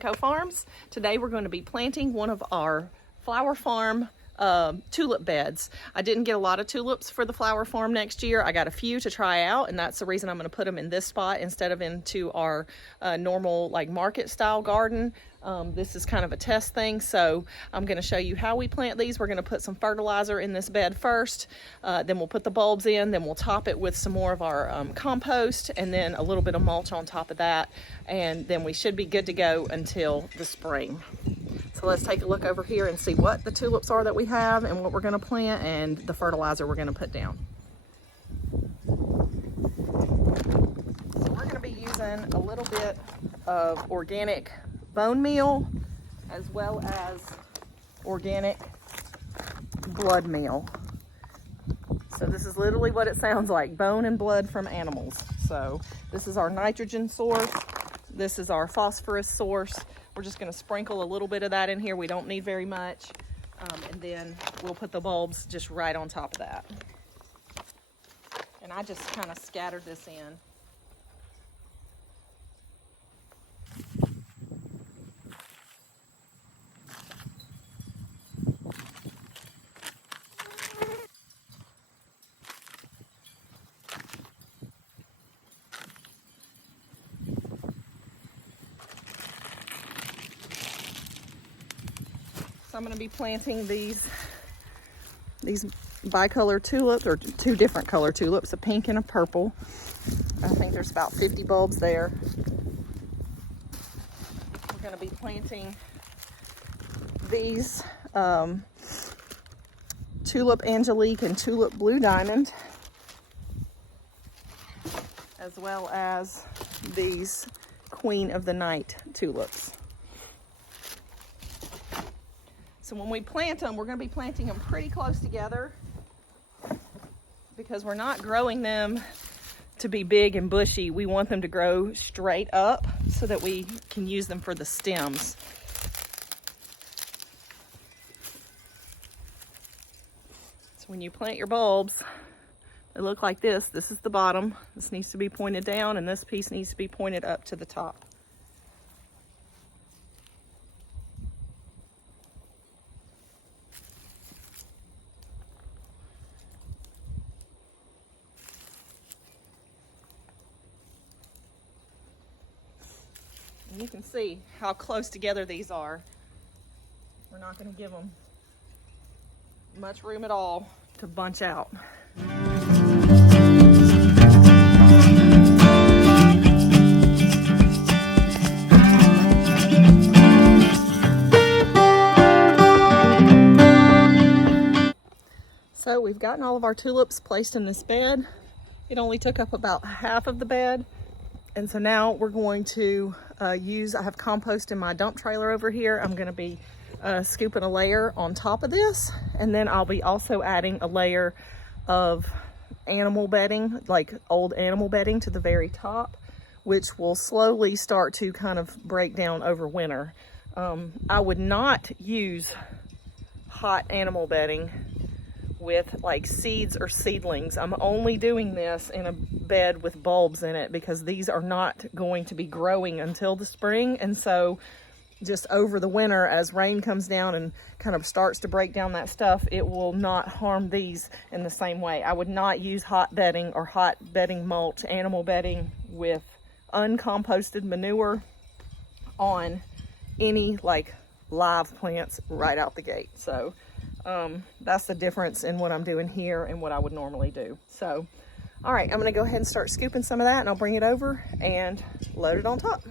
Co Farms. Today we're going to be planting one of our flower farm tulip beds. I didn't get a lot of tulips for the flower farm next year. I got a few to try out, and that's the reason I'm going to put them in this spot instead of into our normal like market style garden. This is kind of a test thing, so I'm going to show you how we plant these. We're going to put some fertilizer in this bed first, then we'll put the bulbs in, then we'll top it with some more of our compost, and then a little bit of mulch on top of that, and then we should be good to go until the spring. So let's take a look over here and see what the tulips are that we have and what we're going to plant and the fertilizer we're going to put down. So we're going to be using a little bit of organic bone meal as well as organic blood meal. So this is literally what it sounds like, bone and blood from animals. So this is our nitrogen source. This is our phosphorus source. We're just going to sprinkle a little bit of that in here. We don't need very much. And then we'll put the bulbs just right on top of that. And I just kind of scattered this in. So I'm going to be planting these bicolor tulips, or two different color tulips, a pink and a purple. I think there's about 50 bulbs there. We're going to be planting these tulip angelique and tulip blue diamond, as well as these queen of the night tulips. So when we plant them, we're going to be planting them pretty close together because we're not growing them to be big and bushy. We want them to grow straight up so that we can use them for the stems. So when you plant your bulbs, they look like this. This is the bottom. This needs to be pointed down, and this piece needs to be pointed up to the top. And you can see how close together these are. We're not going to give them much room at all to bunch out. So we've gotten all of our tulips placed in this bed. It only took up about half of the bed. And so now we're going to I have compost in my dump trailer over here. I'm going to be scooping a layer on top of this, and then I'll be also adding a layer of animal bedding, like old animal bedding, to the very top, which will slowly start to kind of break down over winter. I would not use hot animal bedding with like seeds or seedlings. I'm only doing this in a bed with bulbs in it because these are not going to be growing until the spring. And so just over the winter, as rain comes down and kind of starts to break down that stuff, it will not harm these in the same way. I would not use hot bedding or hot bedding mulch, animal bedding with uncomposted manure on any like live plants right out the gate. So that's the difference in what I'm doing here and what I would normally do. So, all right, I'm going to go ahead and start scooping some of that, and I'll bring it over and load it on top.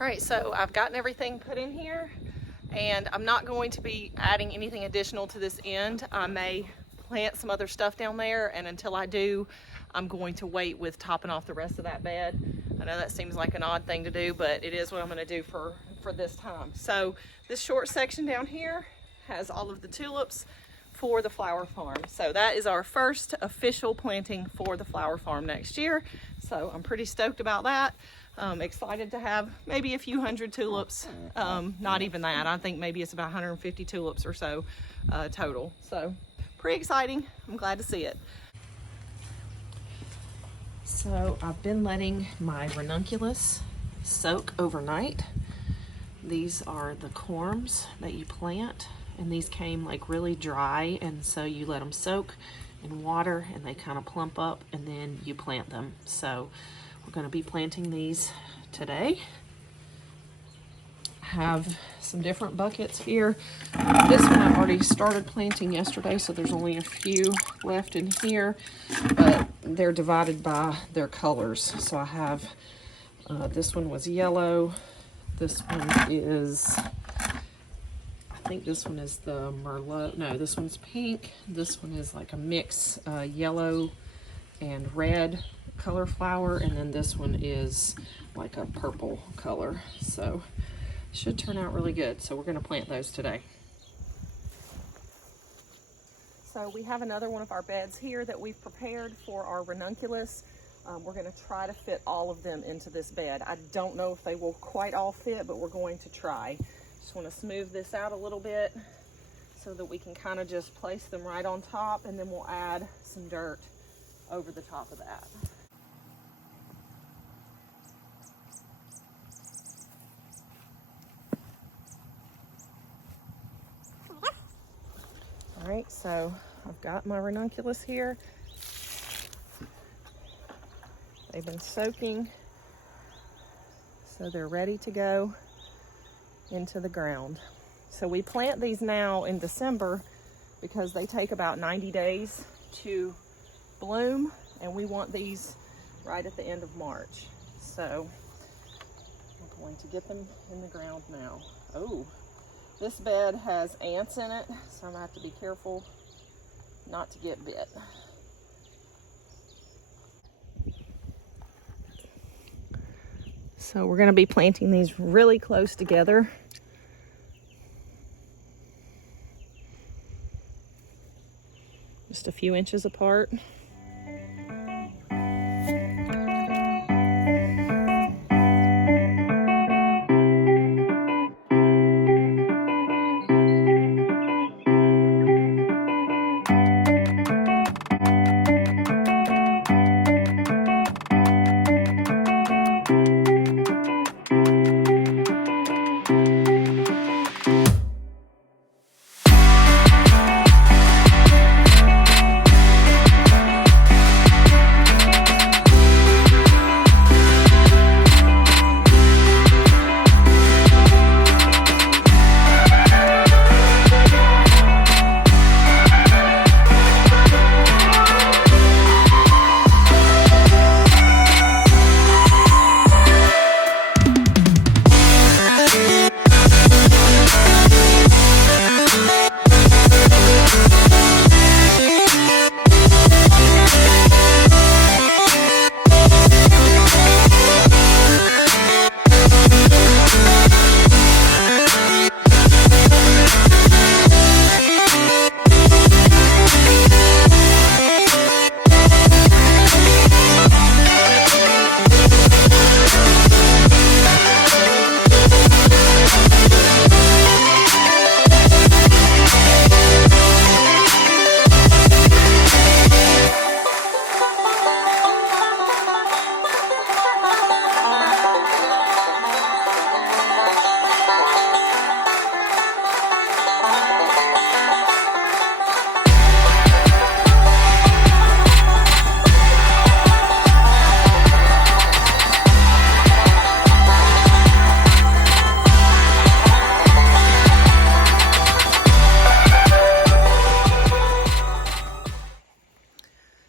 All right, so I've gotten everything put in here, and I'm not going to be adding anything additional to this end. I may plant some other stuff down there, and until I do, I'm going to wait with topping off the rest of that bed. I know that seems like an odd thing to do, but it is what I'm going to do for this time. So this short section down here has all of the tulips for the flower farm. So that is our first official planting for the flower farm next year. So I'm pretty stoked about that. Excited to have maybe a few hundred tulips. Not even that. I think maybe it's about 150 tulips or so total. So pretty exciting. I'm glad to see it. So I've been letting my ranunculus soak overnight. These are the corms that you plant, and these came like really dry, and so you let them soak in water and they kind of plump up, and then you plant them. So we're going to be planting these today. Have some different buckets here. This one I already started planting yesterday, so there's only a few left in here, but they're divided by their colors. So I have, this one was yellow, this one is, I think this one is the Merlot, no, this one's pink, this one is like a mix yellow and red color flower, and then this one is like a purple color. So should turn out really good. So we're going to plant those today. So we have another one of our beds here that we've prepared for our ranunculus. We're going to try to fit all of them into this bed. I don't know if they will quite all fit, but we're going to try. Just want to smooth this out a little bit so that we can kind of just place them right on top, and then we'll add some dirt over the top of that. All right, so I've got my ranunculus here. They've been soaking, so they're ready to go into the ground. So we plant these now in December because they take about 90 days to bloom, and we want these right at the end of March. So I'm going to get them in the ground now. Oh, this bed has ants in it, so I'm gonna have to be careful not to get bit. So we're gonna be planting these really close together. Just a few inches apart.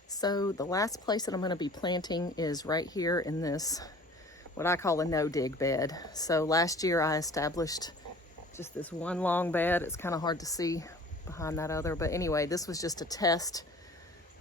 So the last place that I'm going to be planting is right here in this, what I call a no-dig bed. So last year I established just this one long bed. It's kind of hard to see behind that other. But anyway, this was just a test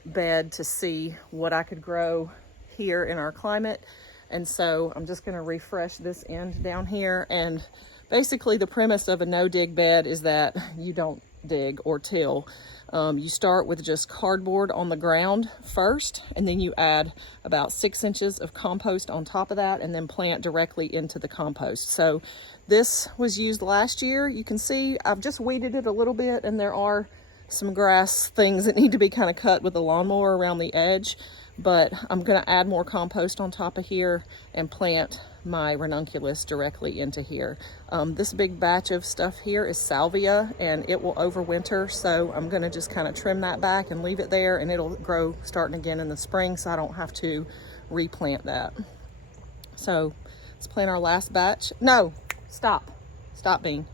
bed to see what I could grow here in our climate. And so I'm just gonna refresh this end down here. And basically the premise of a no-dig bed is that you don't dig or till. You start with just cardboard on the ground first, and then you add about 6 inches of compost on top of that, and then plant directly into the compost. So this was used last year. You can see I've just weeded it a little bit, and there are some grass things that need to be kind of cut with a lawnmower around the edge, but I'm gonna add more compost on top of here and plant my ranunculus directly into here. This big batch of stuff here is salvia, and it will overwinter, so I'm gonna just kind of trim that back and leave it there, and it'll grow starting again in the spring, so I don't have to replant that. So let's plant our last batch. No, stop Bean.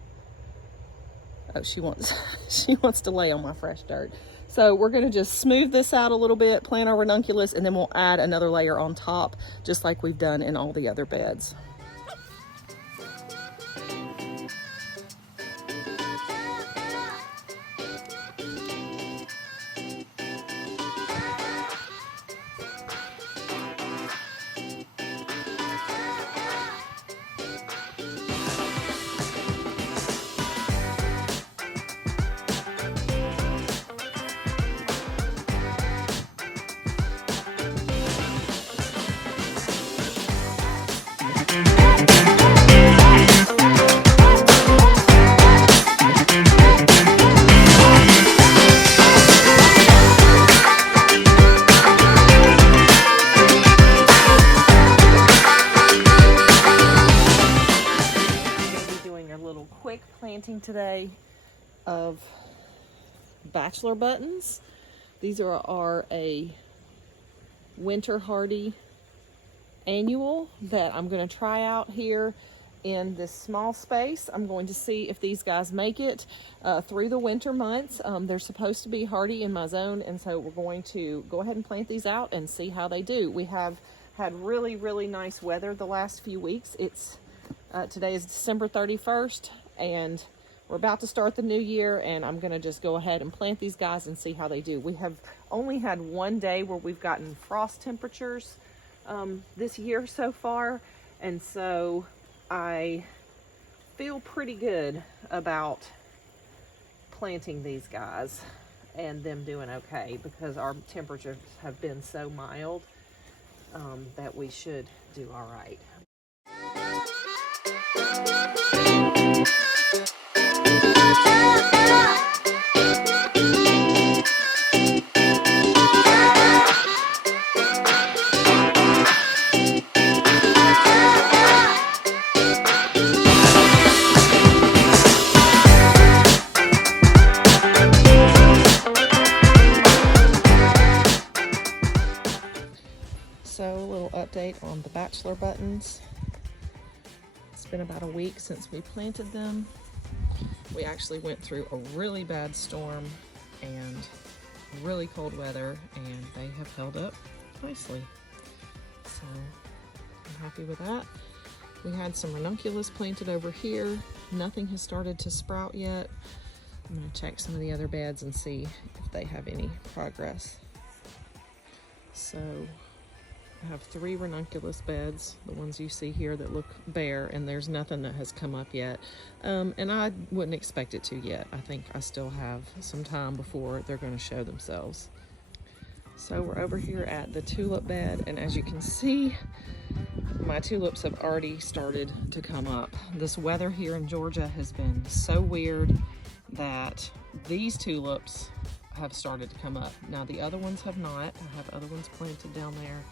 Oh, she wants to lay on my fresh dirt. So we're gonna just smooth this out a little bit, plant our ranunculus, and then we'll add another layer on top, just like we've done in all the other beds. Planting today of bachelor buttons. These are a winter hardy annual that I'm going to try out here in this small space. I'm going to see if these guys make it through the winter months. They're supposed to be hardy in my zone, and so we're going to go ahead and plant these out and see how they do. We have had really nice weather the last few weeks. Today is December 31st, and we're about to start the new year, and I'm gonna just go ahead and plant these guys and see how they do. We have only had one day where we've gotten frost temperatures this year so far, and so I feel pretty good about planting these guys and them doing okay, because our temperatures have been so mild that we should do all right. So a little update on the bachelor buttons. It's been about a week since we planted them. We actually went through a really bad storm and really cold weather, and they have held up nicely. So I'm happy with that. We had some ranunculus planted over here. Nothing has started to sprout yet. I'm gonna check some of the other beds and see if they have any progress. So I have 3 ranunculus beds, the ones you see here that look bare, and there's nothing that has come up yet. And I wouldn't expect it to yet. I think I still have some time before they're going to show themselves. So we're over here at the tulip bed, and as you can see, my tulips have already started to come up. This weather here in Georgia has been so weird that these tulips have started to come up. Now the other ones have not. I have other ones planted down there.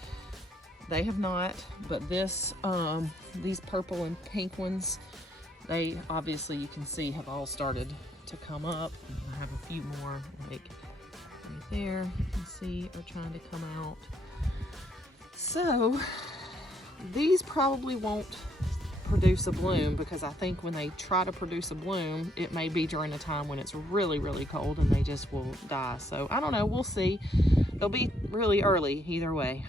They have not, but these purple and pink ones, they obviously, you can see, have all started to come up. I have a few more, like right there, you can see, are trying to come out. So these probably won't produce a bloom, because I think when they try to produce a bloom, it may be during a time when it's really cold and they just will die. So I don't know, we'll see. They'll be really early either way.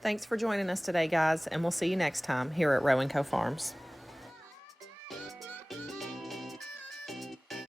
Thanks for joining us today, guys, and we'll see you next time here at Row & Co Farms.